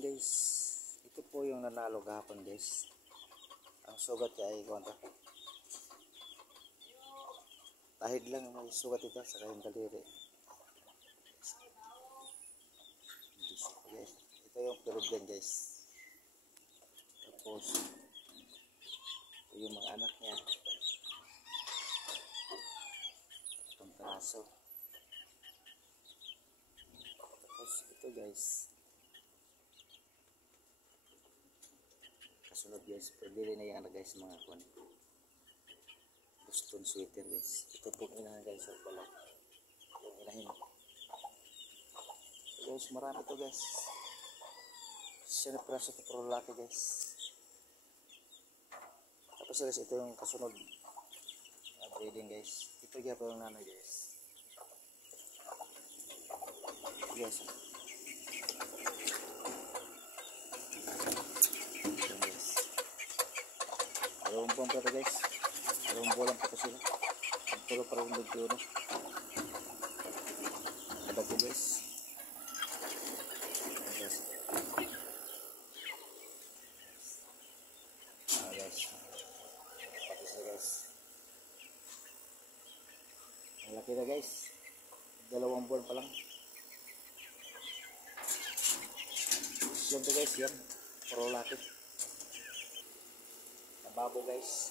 guys, ito po yung nanalo gahapon guys. Ang sugat niya ay konta. Tahid lang may sugat ito sa kayong daliri. Guys, ito yung Peruvian guys. Tapos ito yung mga anak niya. Itong kaso. Tapos ito guys. Kasunod guys, pwede na yan guys mga kon. Boston sweater guys. Ito pong inahan guys sa pala. Yung inahin. Guys, marami to guys. Sinapraso ito pro laki guys. Tapos guys, ito yung kasunod breeding guys. Ito po yung nanay guys. Yes. Dalawang buwan pa ito guys. Dalawang buwan pa ito sila. Ang tulo pa rin nagtuno. Ito po guys. Guys. Guys. Pati sila guys. Ang laki na guys. Dalawang buwan pa lang. Yan to guys, yan. Pro laki. Nababo guys.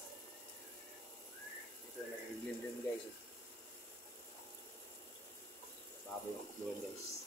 Ito nag-glim guys. Nababo yung ukluan guys.